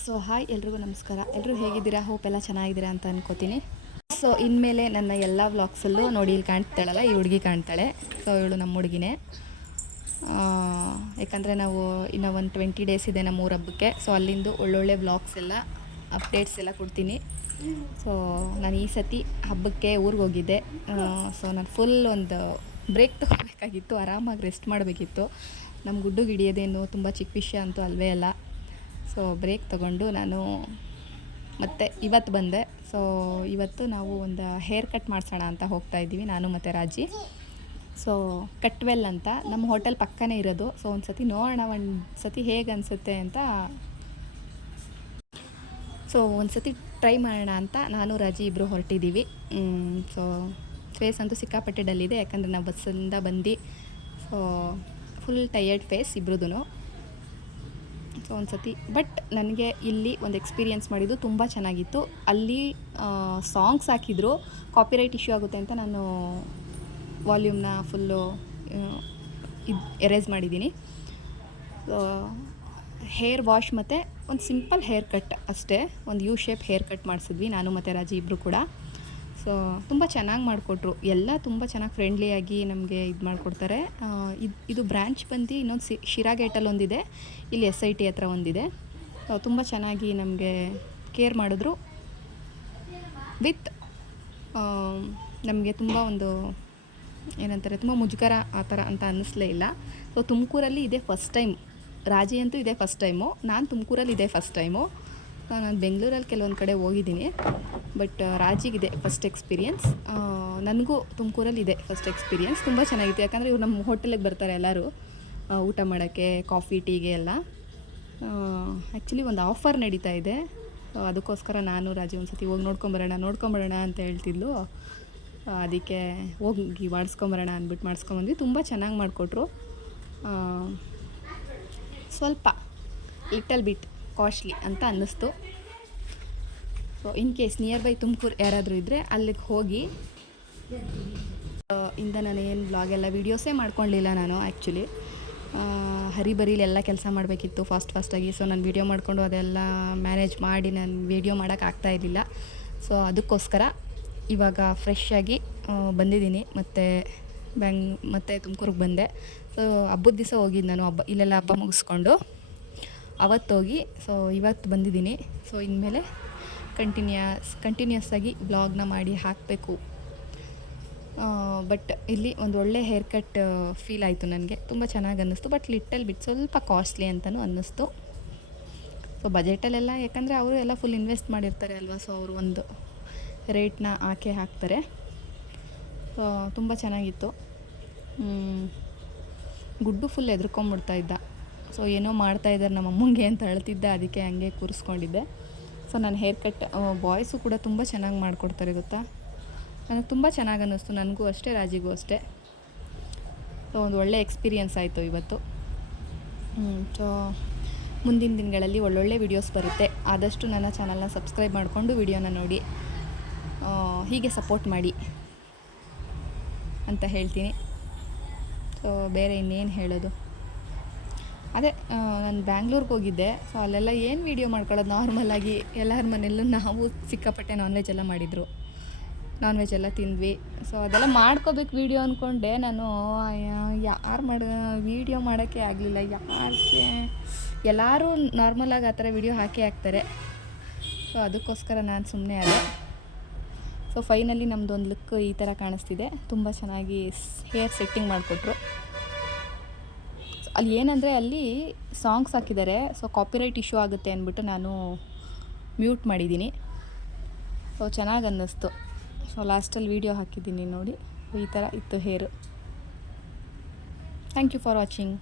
So hi ಎಲ್ರಿಗೂ ನಮಸ್ಕಾರ. ಎಲ್ಲರೂ ಹೇಗಿದ್ದೀರಾ? ಹೋಪ್ ಎಲ್ಲ ಚೆನ್ನಾಗಿದ್ದೀರಾ ಅಂತ ಅನ್ಕೋತೀನಿ. ಸೊ ಇನ್ಮೇಲೆ ನನ್ನ ಎಲ್ಲ ವ್ಲಾಗ್ಸಲ್ಲೂ ನೋಡಿ ಇಲ್ಲಿ ಕಾಣ್ತಾಳಲ್ಲ, ಈ ಹುಡುಗಿ ಕಾಣ್ತಾಳೆ. ಸೊ ಇವಳು ನಮ್ಮ ಹುಡುಗಿನೇ. ಯಾಕಂದರೆ ನಾವು ಇನ್ನು ಒಂದು ಟ್ವೆಂಟಿ ಡೇಸ್ ಇದೆ ನಮ್ಮ ಊರ ಹಬ್ಬಕ್ಕೆ. ಸೊ ಅಲ್ಲಿಂದ ಒಳ್ಳೊಳ್ಳೆ ವ್ಲಾಗ್ಸ್ ಎಲ್ಲ ಅಪ್ಡೇಟ್ಸ್ ಎಲ್ಲ ಕೊಡ್ತೀನಿ. ಸೊ ನಾನು ಈ ಸತಿ ಹಬ್ಬಕ್ಕೆ ಊರಿಗೆ ಹೋಗಿದ್ದೆ. ಸೊ ನಾನು ಫುಲ್ ಒಂದು ಬ್ರೇಕ್ ತೊಗೋಬೇಕಾಗಿತ್ತು, ಆರಾಮಾಗಿ ರೆಸ್ಟ್ ಮಾಡಬೇಕಿತ್ತು. ನಮ್ಮ ಗುಡ್ಡು ಹಿಡಿಯೋದೇನು ತುಂಬ ಚಿಕ್ಕ ವಿಷಯ ಅಂತೂ ಅಲ್ವೇ ಅಲ್ಲ. ಸೊ ಬ್ರೇಕ್ ತಗೊಂಡು ನಾನು ಮತ್ತೆ ಇವತ್ತು ಬಂದೆ. ಸೊ ಇವತ್ತು ನಾವು ಒಂದು ಹೇರ್ ಕಟ್ ಮಾಡಿಸೋಣ ಅಂತ ಹೋಗ್ತಾ ಇದ್ದೀವಿ, ನಾನು ಮತ್ತು ರಾಜಿ. ಸೊ ಕಟ್ವೆಲ್ ಅಂತ. ನಮ್ಮ ಹೋಟೆಲ್ ಪಕ್ಕನೇ ಇರೋದು. ಸೊ ಒಂದು ಸತಿ ನೋಡೋಣ ಒಂದು ಸತಿ ಹೇಗೆ ಅನಿಸುತ್ತೆ ಅಂತ. ಸೊ ಒಂದು ಸತಿ ಟ್ರೈ ಮಾಡೋಣ ಅಂತ ನಾನು, ರಾಜಿ ಇಬ್ಬರು ಹೊರಟಿದ್ದೀವಿ. ಸೊ ಫೇಸ್ ಅಂತೂ ಸಿಕ್ಕಾಪಟ್ಟೆ ಡಲ್ಲಿದೆ ಯಾಕಂದರೆ ನಾವು ಬಸ್ಸಿಂದ ಬಂದು ಸೊ ಫುಲ್ ಟಯರ್ಡ್ ಫೇಸ್ ಇಬ್ರದ್ದು ಸೊ ಒಂದು ಸತಿ ಬಟ್ ನನಗೆ ಇಲ್ಲಿ ಒಂದು ಎಕ್ಸ್ಪೀರಿಯೆನ್ಸ್ ಮಾಡಿದ್ದು ತುಂಬ ಚೆನ್ನಾಗಿತ್ತು. ಅಲ್ಲಿ ಸಾಂಗ್ಸ್ ಹಾಕಿದ್ರು. ಕಾಪಿರೈಟ್ ಇಶ್ಯೂ ಆಗುತ್ತೆ ಅಂತ ನಾನು ವಾಲ್ಯೂಮ್ನ ಫುಲ್ಲು ಇದು ಎರೇಸ್ ಮಾಡಿದ್ದೀನಿ. ಹೇರ್ ವಾಶ್ ಮತ್ತು ಒಂದು ಸಿಂಪಲ್ ಹೇರ್ ಕಟ್ ಅಷ್ಟೇ. ಒಂದು ಯು ಶೇಪ್ ಹೇರ್ ಕಟ್ ಮಾಡಿಸಿದ್ವಿ. ನಾನು ಮತ್ತು ರಾಜಿ ಇಬ್ಬರು ಕೂಡ. ಸೊ ತುಂಬ ಚೆನ್ನಾಗಿ ಮಾಡಿಕೊಟ್ರು. ಎಲ್ಲ ತುಂಬ ಚೆನ್ನಾಗಿ ಫ್ರೆಂಡ್ಲಿಯಾಗಿ ನಮಗೆ ಇದು ಮಾಡಿಕೊಡ್ತಾರೆ. ಇದು ಇದು ಬ್ರ್ಯಾಂಚ್ ಬಂದು ಇನ್ನೊಂದು ಸಿ, ಶಿರಾ ಗೇಟಲ್ಲಿ ಒಂದಿದೆ. ಇಲ್ಲಿ ಎಸ್ ಐ ಟಿ ಹತ್ರ ಒಂದಿದೆ. ತುಂಬ ಚೆನ್ನಾಗಿ ನಮಗೆ ಕೇರ್ ಮಾಡಿದ್ರು. ವಿತ್ ನಮಗೆ ತುಂಬ ಒಂದು ಏನಂತಾರೆ, ತುಂಬ ಮುಜುಗರ ಆ ಥರ ಅಂತ ಅನ್ನಿಸ್ಲೇ ಇಲ್ಲ. ಸೊ ತುಮಕೂರಲ್ಲಿ ಇದೇ ಫಸ್ಟ್ ಟೈಮ್ ರಾಜಿ ಅಂತೂ ಇದೇ ಫಸ್ಟ್ ಟೈಮು ನಾನು ತುಮಕೂರಲ್ಲಿ ಇದೇ ಫಸ್ಟ್ ಟೈಮು ನಾನು ಬೆಂಗಳೂರಲ್ಲಿ ಕೆಲವೊಂದು ಕಡೆ ಹೋಗಿದ್ದೀನಿ. ಬಟ್ ರಾಜಿಗಿದೆ ಫಸ್ಟ್ ಎಕ್ಸ್ಪೀರಿಯನ್ಸ್ ನನಗೂ ತುಮಕೂರಲ್ಲಿ ಇದೆ ಫಸ್ಟ್ ಎಕ್ಸ್ಪೀರಿಯನ್ಸ್ ತುಂಬ ಚೆನ್ನಾಗಿತ್ತು. ಯಾಕಂದರೆ ಇವ್ರು ನಮ್ಮ ಹೋಟೆಲಿಗೆ ಬರ್ತಾರೆ ಎಲ್ಲರೂ. ಊಟ ಮಾಡೋಕ್ಕೆ, ಕಾಫಿ, ಟೀಗೆ ಎಲ್ಲ. ಆ್ಯಕ್ಚುಲಿ ಒಂದು ಆಫರ್ ನಡೀತಾ ಇದೆ. ಅದಕ್ಕೋಸ್ಕರ ನಾನು, ರಾಜಿ ಒಂದು ಸತಿ ಹೋಗಿ ನೋಡ್ಕೊಂಬರೋಣ ನೋಡ್ಕೊಂಬರೋಣ ಅಂತ ಹೇಳ್ತಿದ್ಲು. ಅದಕ್ಕೆ ಹೋಗಿ ಮಾಡಿಸ್ಕೊಂಬರೋಣ ಅಂದ್ಬಿಟ್ಟು ಮಾಡಿಸ್ಕೊಂಬಂದ್ವಿ. ತುಂಬ ಚೆನ್ನಾಗಿ ಮಾಡಿಕೊಟ್ರು. ಸ್ವಲ್ಪ ಲಿಟಲ್ ಬಿಟ್ ಕಾಸ್ಟ್ಲಿ ಅಂತ ಅನ್ನಿಸ್ತು. So in case nearby Tumakuru ಯಾರಾದರೂ ಇದ್ದರೆ ಅಲ್ಲಿಗೆ ಹೋಗಿ ಆ, ಇಂದ ನಾನು ಏನು ಬ್ಲಾಗೆಲ್ಲ ವೀಡಿಯೋಸೇ ಮಾಡ್ಕೊಂಡಿಲ್ಲ ನಾನು ಆ್ಯಕ್ಚುಲಿ ಹರಿಬರಿಲಿ ಎಲ್ಲ ಕೆಲಸ ಮಾಡಬೇಕಿತ್ತು ಫಾಸ್ಟ್ ಫಾಸ್ಟಾಗಿ ಸೊ ನಾನು ವೀಡಿಯೋ ಮಾಡಿಕೊಂಡು ಅದೆಲ್ಲ ಮ್ಯಾನೇಜ್ ಮಾಡಿ ನಾನು ವೀಡಿಯೋ ಮಾಡೋಕ್ಕಾಗ್ತಾ ಇರಲಿಲ್ಲ. ಸೊ ಅದಕ್ಕೋಸ್ಕರ ಇವಾಗ ಫ್ರೆಶ್ ಆಗಿ ಬಂದಿದ್ದೀನಿ. ಮತ್ತು ಬ್ಯಾಂಗ್ ಮತ್ತು ತುಮಕೂರಿಗೆ ಬಂದೆ. ಸೊ ಹಬ್ಬದ ದಿವಸ ಹೋಗಿದ್ದು ನಾನು ಹಬ್ಬ ಇಲ್ಲೆಲ್ಲ ಹಬ್ಬ ಮುಗಿಸ್ಕೊಂಡು ಅವತ್ತೋಗಿ ಸೊ ಇವತ್ತು ಬಂದಿದ್ದೀನಿ. ಸೊ ಇನ್ಮೇಲೆ ಕಂಟಿನ್ಯೂಸ್ ಕಂಟಿನ್ಯೂಸ್ ಆಗಿ ಬ್ಲಾಗ್ನ ಮಾಡಿ ಹಾಕಬೇಕು. ಬಟ್ ಇಲ್ಲಿ ಒಂದು ಒಳ್ಳೆ ಹೇರ್ ಕಟ್ ಫೀಲ್ ಆಯಿತು ನನಗೆ. ತುಂಬ ಚೆನ್ನಾಗಿ ಅನ್ನಿಸ್ತು ಬಟ್ ಲಿಟ್ಟಲ್ ಬಿಟ್ ಸ್ವಲ್ಪ ಕಾಸ್ಟ್ಲಿ ಅಂತಲೂ ಅನ್ನಿಸ್ತು. ಸೊ ಬಜೆಟಲ್ಲೆಲ್ಲ ಯಾಕಂದರೆ ಅವರು ಎಲ್ಲ ಫುಲ್ ಇನ್ವೆಸ್ಟ್ ಮಾಡಿರ್ತಾರೆ ಅಲ್ವಾ ಸೊ ಅವರು ಒಂದು ರೇಟ್ನ ಹಾಕೇ ಹಾಕ್ತಾರೆ. ತುಂಬ ಚೆನ್ನಾಗಿತ್ತು. ಗುಡ್ಡು ಫುಲ್ ಎದ್ರುಕೊಂಬಿಡ್ತಾ ಇದ್ದ. ಸೊ ಏನೋ ಮಾಡ್ತಾಯಿದ್ದಾರೆ ನಮ್ಮ ಅಮ್ಮಂಗೆ ಅಂತ ಅಳ್ತಿದ್ದ, ಅದಕ್ಕೆ ಹಂಗೆ ಕೂರಿಸ್ಕೊಂಡಿದ್ದೆ. ಸೊ ನನ್ನ ಹೇರ್ ಕಟ್ ಬಾಯ್ಸು ಕೂಡ ತುಂಬ ಚೆನ್ನಾಗಿ ಮಾಡಿಕೊಡ್ತಾರೆ ಗೊತ್ತಾ? ನನಗೆ ತುಂಬ ಚೆನ್ನಾಗಿ ಅನ್ನಿಸ್ತು, ನನಗೂ ಅಷ್ಟೇ, ರಾಜಿಗೂ ಅಷ್ಟೇ. ಸೊ ಒಂದು ಒಳ್ಳೆ ಎಕ್ಸ್ಪೀರಿಯನ್ಸ್ ಆಯಿತು ಇವತ್ತು. ಸೊ ಮುಂದಿನ ದಿನಗಳಲ್ಲಿ ಒಳ್ಳೊಳ್ಳೆ ವೀಡಿಯೋಸ್ ಬರುತ್ತೆ. ಆದಷ್ಟು ನನ್ನ ಚಾನಲ್ನ ಸಬ್ಸ್ಕ್ರೈಬ್ ಮಾಡಿಕೊಂಡು ವಿಡಿಯೋನ ನೋಡಿ. ಹೀಗೆ ಸಪೋರ್ಟ್ ಮಾಡಿ ಅಂತ ಹೇಳ್ತೀನಿ. ಸೊ ಬೇರೆ ಇನ್ನೇನು ಹೇಳೋದು? ಅದೇ ನಾನು ಬ್ಯಾಂಗ್ಳೂರ್ಗೆ ಹೋಗಿದ್ದೆ ಸೊ ಅಲ್ಲೆಲ್ಲ ಏನು ವೀಡಿಯೋ ಮಾಡ್ಕೊಳ್ಳೋದು ನಾರ್ಮಲಾಗಿ ಎಲ್ಲರ ಮನೆಯಲ್ಲೂ ನಾವು ಸಿಕ್ಕಾಪಟ್ಟೆ ನಾನ್ ವೆಜ್ ಎಲ್ಲ ಮಾಡಿದರು. ನಾನ್ ವೆಜ್ ಎಲ್ಲ ತಿಂದ್ವಿ. ಸೊ ಅದೆಲ್ಲ ಮಾಡ್ಕೋಬೇಕು ವೀಡಿಯೋ ಅಂದ್ಕೊಂಡೆ ನಾನು ಯಾರು ಮಾಡ ವೀಡಿಯೋ ಮಾಡೋಕ್ಕೆ ಆಗಲಿಲ್ಲ ಯಾಕೆ ಎಲ್ಲರೂ ನಾರ್ಮಲಾಗಿ ಆ ಥರ ವೀಡಿಯೋ ಹಾಕಿ ಹಾಕ್ತಾರೆ. ಸೊ ಅದಕ್ಕೋಸ್ಕರ ನಾನು ಸುಮ್ಮನೆ ಅದೇ. ಸೊ ಫೈನಲಿ ನಮ್ಮದೊಂದು ಲುಕ್ ಈ ಥರ ಕಾಣಿಸ್ತಿದೆ. ತುಂಬ ಚೆನ್ನಾಗಿ ಹೇರ್ ಸೆಟ್ಟಿಂಗ್ ಮಾಡಿಕೊಟ್ರು. ಅಲ್ಲಿ ಏನಂದರೆ ಅಲ್ಲಿ ಸಾಂಗ್ಸ್ ಹಾಕಿದ್ದಾರೆ. ಸೊ ಕಾಪಿರೈಟ್ ಇಶ್ಯೂ ಆಗುತ್ತೆ ಅಂದ್ಬಿಟ್ಟು ನಾನು ಮ್ಯೂಟ್ ಮಾಡಿದ್ದೀನಿ. ಸೊ ಚೆನ್ನಾಗಿ ಅನ್ನಿಸ್ತು. ಸೊ ಲಾಸ್ಟಲ್ಲಿ ವೀಡಿಯೋ ಹಾಕಿದ್ದೀನಿ ನೋಡಿ. ಈ ಥರ ಇತ್ತು hair thank you for watching